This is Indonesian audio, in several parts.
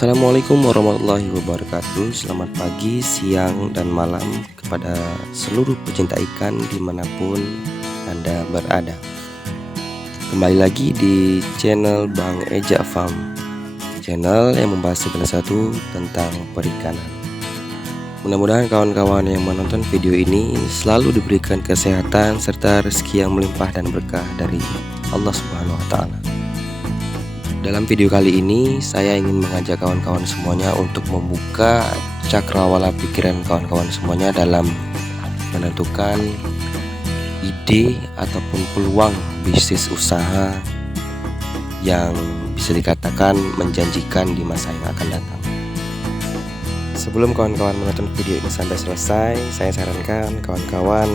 Assalamualaikum warahmatullahi wabarakatuh. Selamat pagi, siang, dan malam kepada seluruh pecinta ikan dimanapun Anda berada. Kembali lagi di channel Bang Eja Farm, channel yang membahas segala sesuatu tentang perikanan. Mudah-mudahan kawan-kawan yang menonton video ini selalu diberikan kesehatan serta rezeki yang melimpah dan berkah dari Allah Subhanahu wa Ta'ala. Dalam video kali ini saya ingin mengajak kawan-kawan semuanya untuk membuka cakrawala pikiran kawan-kawan semuanya dalam menentukan ide ataupun peluang bisnis usaha yang bisa dikatakan menjanjikan di masa yang akan datang. Sebelum kawan-kawan menonton video ini sampai selesai, saya sarankan kawan-kawan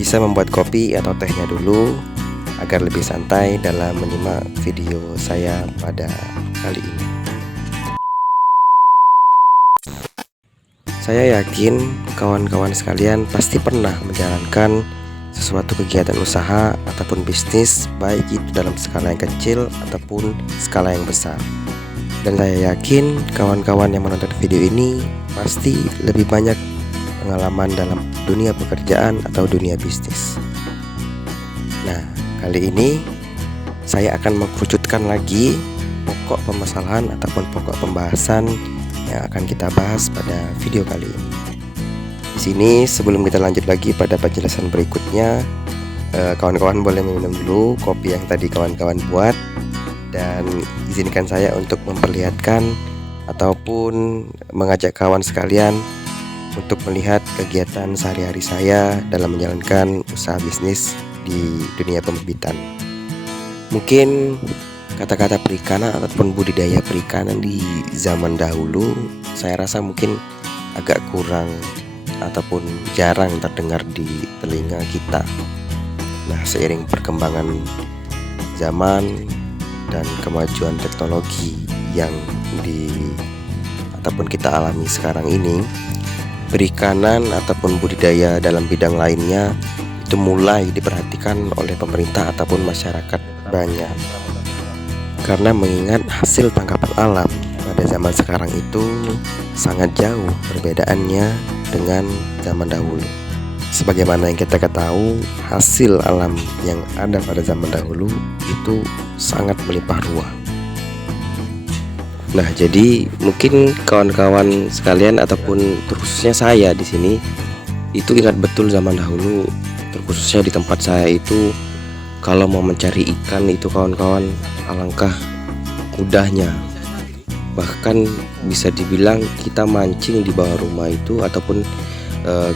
bisa membuat kopi atau tehnya dulu agar lebih santai dalam menyimak video saya pada kali ini. Saya yakin kawan-kawan sekalian pasti pernah menjalankan sesuatu kegiatan usaha ataupun bisnis, baik itu dalam skala yang kecil ataupun skala yang besar. Dan saya yakin kawan-kawan yang menonton video ini pasti lebih banyak pengalaman dalam dunia pekerjaan atau dunia bisnis. Nah, kali ini saya akan mengkerucutkan lagi pokok permasalahan ataupun pokok pembahasan yang akan kita bahas pada video kali ini. Di sini sebelum kita lanjut lagi pada penjelasan berikutnya, kawan-kawan boleh minum dulu kopi yang tadi kawan-kawan buat, dan izinkan saya untuk memperlihatkan ataupun mengajak kawan sekalian untuk melihat kegiatan sehari-hari saya dalam menjalankan usaha bisnis di dunia pembibitan. Mungkin kata-kata perikanan ataupun budidaya perikanan di zaman dahulu saya rasa mungkin agak kurang ataupun jarang terdengar di telinga kita. Nah, seiring perkembangan zaman dan kemajuan teknologi yang ataupun kita alami sekarang ini, perikanan ataupun budidaya dalam bidang lainnya itu mulai diperhatikan oleh pemerintah ataupun masyarakat banyak. Karena mengingat hasil tangkapan alam pada zaman sekarang itu sangat jauh perbedaannya dengan zaman dahulu. Sebagaimana yang kita ketahui, hasil alam yang ada pada zaman dahulu itu sangat melimpah ruah. Nah, jadi mungkin kawan-kawan sekalian ataupun terkhususnya saya di sini itu ingat betul zaman dahulu, terkhususnya di tempat saya itu kalau mau mencari ikan itu kawan-kawan alangkah mudahnya. Bahkan bisa dibilang kita mancing di bawah rumah itu ataupun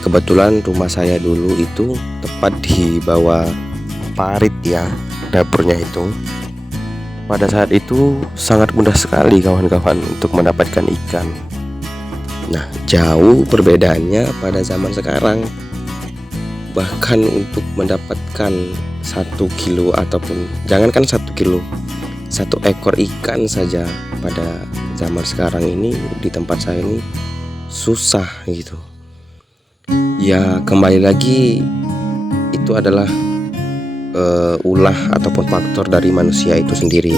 kebetulan rumah saya dulu itu tepat di bawah parit ya, dapurnya itu. Pada saat itu sangat mudah sekali kawan-kawan untuk mendapatkan ikan. Nah, jauh perbedaannya pada zaman sekarang. Bahkan untuk mendapatkan 1 kilo ataupun jangankan 1 kilo, 1 ekor ikan saja pada zaman sekarang ini di tempat saya ini susah gitu. Ya, kembali lagi itu adalah ulah ataupun faktor dari manusia itu sendiri.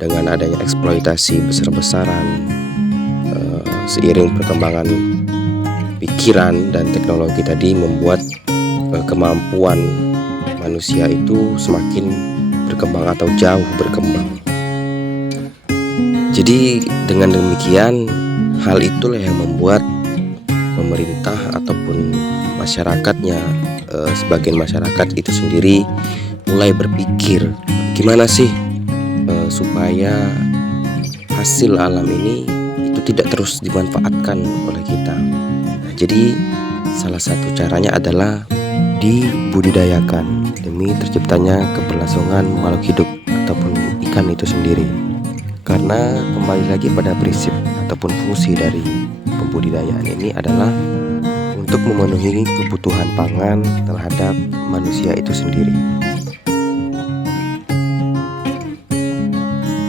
Dengan adanya eksploitasi besar-besaran, seiring perkembangan pikiran dan teknologi tadi membuat kemampuan manusia itu semakin berkembang atau jauh berkembang. Jadi dengan demikian, hal itulah yang membuat pemerintah ataupun masyarakatnya, sebagian masyarakat itu sendiri mulai berpikir gimana sih supaya hasil alam ini itu tidak terus dimanfaatkan oleh kita. Nah, jadi salah satu caranya adalah dibudidayakan demi terciptanya keberlangsungan makhluk hidup ataupun ikan itu sendiri. Karena kembali lagi pada prinsip ataupun fungsi dari pembudidayaan ini adalah untuk memenuhi kebutuhan pangan terhadap manusia itu sendiri.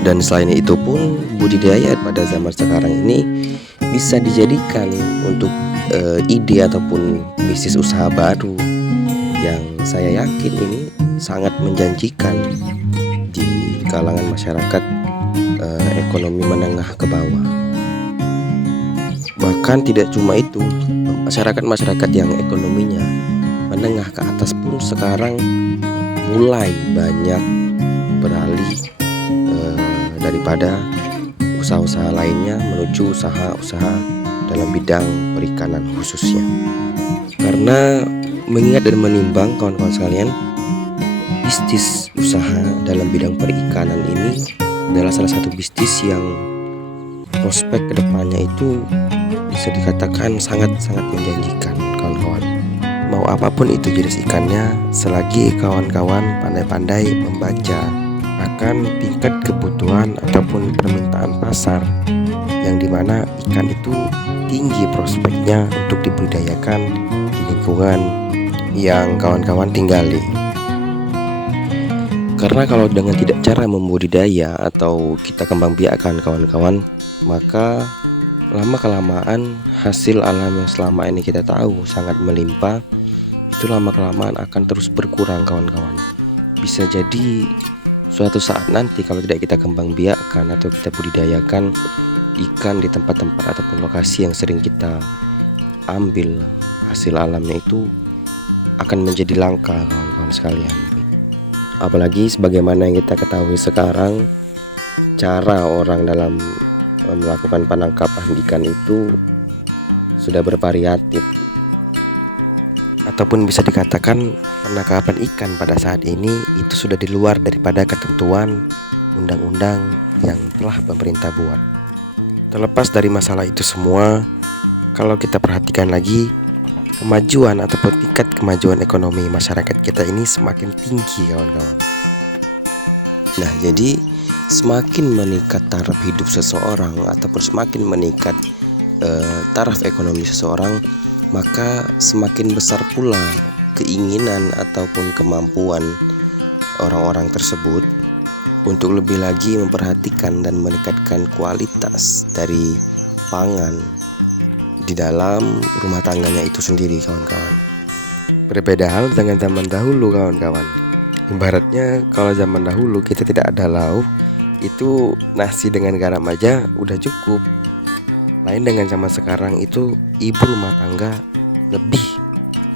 Dan selain itu pun budidaya pada zaman sekarang ini bisa dijadikan untuk ide ataupun bisnis usaha baru yang saya yakin ini sangat menjanjikan di kalangan masyarakat ekonomi menengah ke bawah. Bahkan tidak cuma itu, masyarakat yang ekonominya menengah ke atas pun sekarang mulai banyak beralih daripada usaha-usaha lainnya menuju usaha-usaha dalam bidang perikanan khususnya. Karena mengingat dan menimbang kawan-kawan sekalian, bisnis usaha dalam bidang perikanan ini adalah salah satu bisnis yang prospek kedepannya itu bisa dikatakan sangat-sangat menjanjikan kawan-kawan. Mau apapun itu jenis ikannya, selagi kawan-kawan pandai-pandai membaca akan tingkat kebutuhan ataupun permintaan pasar, yang dimana ikan itu tinggi prospeknya untuk dibudidayakan di lingkungan yang kawan-kawan tinggali. Karena kalau dengan tidak cara membudidaya atau kita kembang biakkan kawan-kawan, maka lama-kelamaan hasil alam yang selama ini kita tahu sangat melimpah itu lama-kelamaan akan terus berkurang kawan-kawan. Bisa jadi suatu saat nanti kalau tidak kita kembang biakkan atau kita budidayakan ikan di tempat-tempat ataupun lokasi yang sering kita ambil hasil alamnya itu akan menjadi langka kawan-kawan sekalian. Apalagi sebagaimana yang kita ketahui sekarang, cara orang dalam melakukan penangkapan ikan itu sudah bervariatif, ataupun bisa dikatakan penangkapan ikan pada saat ini itu sudah di luar daripada ketentuan undang-undang yang telah pemerintah buat. Terlepas dari masalah itu semua, kalau kita perhatikan lagi, kemajuan ataupun tingkat kemajuan ekonomi masyarakat kita ini semakin tinggi kawan-kawan. Nah, jadi semakin meningkat taraf hidup seseorang ataupun semakin meningkat taraf ekonomi seseorang, maka semakin besar pula keinginan ataupun kemampuan orang-orang tersebut untuk lebih lagi memperhatikan dan meningkatkan kualitas dari pangan di dalam rumah tangganya itu sendiri kawan-kawan. Berbeda hal dengan zaman dahulu kawan-kawan. Ibaratnya kalau zaman dahulu kita tidak ada lauk, itu nasi dengan garam aja udah cukup. Lain dengan zaman sekarang itu ibu rumah tangga lebih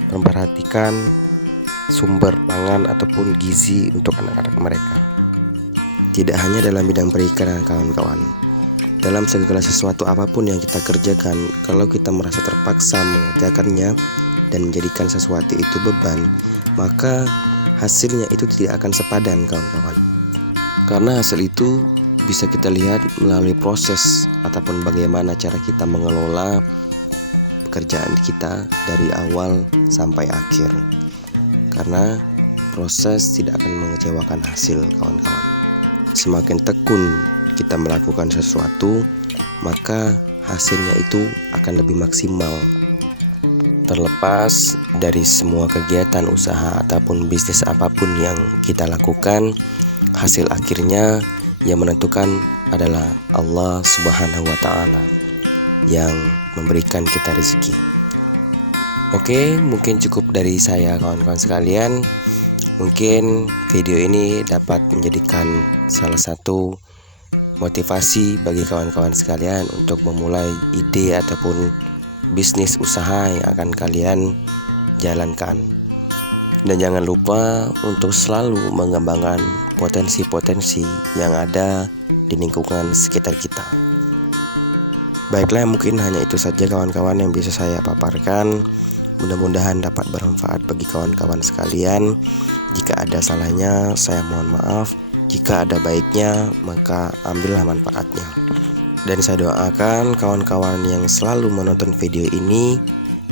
memperhatikan sumber pangan ataupun gizi untuk anak-anak mereka. Tidak hanya dalam bidang perikanan kawan-kawan, dalam segala sesuatu apapun yang kita kerjakan, kalau kita merasa terpaksa mengerjakannya dan menjadikan sesuatu itu beban, maka hasilnya itu tidak akan sepadan kawan-kawan. Karena hasil itu bisa kita lihat melalui proses ataupun bagaimana cara kita mengelola pekerjaan kita dari awal sampai akhir. Karena proses tidak akan mengecewakan hasil kawan-kawan. Semakin tekun kita melakukan sesuatu, maka hasilnya itu akan lebih maksimal. Terlepas dari semua kegiatan usaha ataupun bisnis apapun yang kita lakukan, hasil akhirnya yang menentukan adalah Allah Subhanahu wa Ta'ala yang memberikan kita rezeki. Oke, mungkin cukup dari saya kawan-kawan sekalian. Mungkin video ini dapat menjadikan salah satu motivasi bagi kawan-kawan sekalian untuk memulai ide ataupun bisnis usaha yang akan kalian jalankan. Dan jangan lupa untuk selalu mengembangkan potensi-potensi yang ada di lingkungan sekitar kita. Baiklah, mungkin hanya itu saja kawan-kawan yang bisa saya paparkan. Mudah-mudahan dapat bermanfaat bagi kawan-kawan sekalian. Jika ada salahnya, saya mohon maaf. Jika ada baiknya, maka ambillah manfaatnya. Dan saya doakan kawan-kawan yang selalu menonton video ini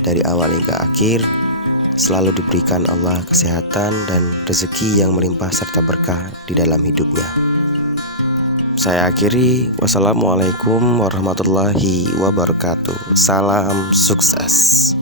dari awal hingga akhir selalu diberikan Allah kesehatan dan rezeki yang melimpah serta berkah di dalam hidupnya. Saya akhiri, wassalamualaikum warahmatullahi wabarakatuh. Salam sukses.